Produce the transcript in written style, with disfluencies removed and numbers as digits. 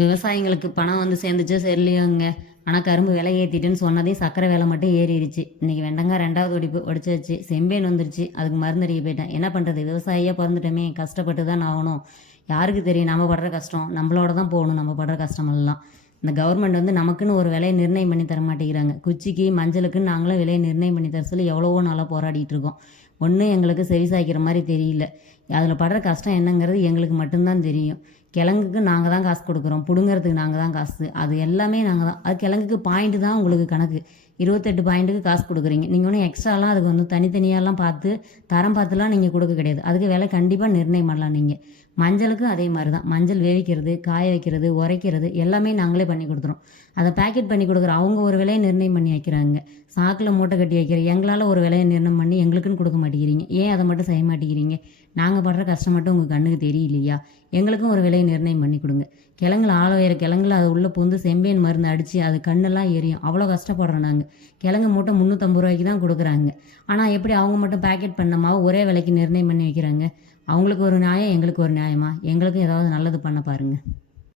விவசாயிங்களுக்கு பணம் வந்து சேர்ந்துச்சோ சரிலையோங்க. ஆனால் கரும்பு விலை ஏற்றிட்டுன்னு சொன்னதே சர்க்கரை விலை மட்டும் ஏறிடுச்சு. இன்றைக்கி வெண்டங்காய் 2வது வெடிப்பு உடச்சாச்சு. செம்பேன் வந்துருச்சு. அதுக்கு மருந்தடிக்க போயிட்டேன். என்ன பண்ணுறது, விவசாயியாக பிறந்துட்டோமே, கஷ்டப்பட்டு தான் ஆகணும். யாருக்கு தெரியும் நம்ம படுற கஷ்டம்? நம்மளோட தான் போகணும் நம்ம படுற கஷ்டமெல்லாம். இந்த கவர்மெண்ட் வந்து நமக்குன்னு ஒரு விலையை நிர்ணயம் பண்ணி தர மாட்டேங்கிறாங்க. குச்சிக்கு மஞ்சளுக்குன்னு நாங்களும் விலையை நிர்ணயம் பண்ணி தர சொல்லி எவ்வளவோ நாளாக போராடிட்டு இருக்கோம். ஒன்றும் எங்களுக்கு செவி சாய்க்கிற மாதிரி தெரியல. அதில் படுற கஷ்டம் என்னங்கிறது எங்களுக்கு மட்டும்தான் தெரியும். கிழங்குக்கு நாங்கள் தான் காசு கொடுக்குறோம், பிடுங்கிறதுக்கு நாங்கள் தான் காசு, அது எல்லாமே நாங்கள் தான். அது கிழங்குக்கு பாயிண்ட்டு தான் உங்களுக்கு கணக்கு. 28 பாயிண்ட்டுக்கு காசு கொடுக்குறீங்க. நீங்கள் ஒன்றும் எக்ஸ்ட்ராலாம் அதுக்கு வந்து தனித்தனியாலாம் பார்த்து தரம் பார்த்துலாம் நீங்கள் கொடுக்க கிடையாது. அதுக்கு விலை கண்டிப்பாக நிர்ணயம் பண்ணலாம் நீங்கள். மஞ்சளுக்கும் அதே மாதிரி தான். மஞ்சள் வேவிக்கிறது, காய வைக்கிறது, உரைக்கிறது எல்லாமே நாங்களே பண்ணி கொடுத்துறோம். அதை பேக்கெட் பண்ணி கொடுக்குற அவங்க ஒரு விலையை நிர்ணயம் பண்ணி வைக்கிறாங்க. சாக்கில் மூட்டை கட்டி வைக்கிற எங்களால் ஒரு விலையை நிர்ணயம் பண்ணி எங்களுக்குன்னு கொடுக்க மாட்டேங்கிறீங்க. ஏன் அதை மட்டும் செய்ய மாட்டேங்கிறீங்க? நாங்கள் படுற கஷ்டம் மட்டும் உங்கள் கண்ணுக்கு தெரியலையா? எங்களுக்கும் ஒரு விலையை நிர்ணயம் பண்ணி கொடுங்க. கிழங்குல ஆழ கிழங்குல அது உள்ளே பூந்து செம்பேன் மருந்து அடித்து அது கண்ணெல்லாம் எரியும். அவ்வளோ கஷ்டப்படுறோம் நாங்கள். கிழங்கு மூட்டை 350 ரூபாய்க்கு தான் கொடுக்குறாங்க. ஆனால் எப்படி அவங்க மட்டும் பேக்கெட் பண்ண மாவு ஒரே விலைக்கு நிர்ணயம் பண்ணி வைக்கிறாங்க? அவங்களுக்கு ஒரு நியாயம், எங்களுக்கு ஒரு நியாயமா? எங்களுக்கும் ஏதாவது நல்லது பண்ண பாருங்கள்.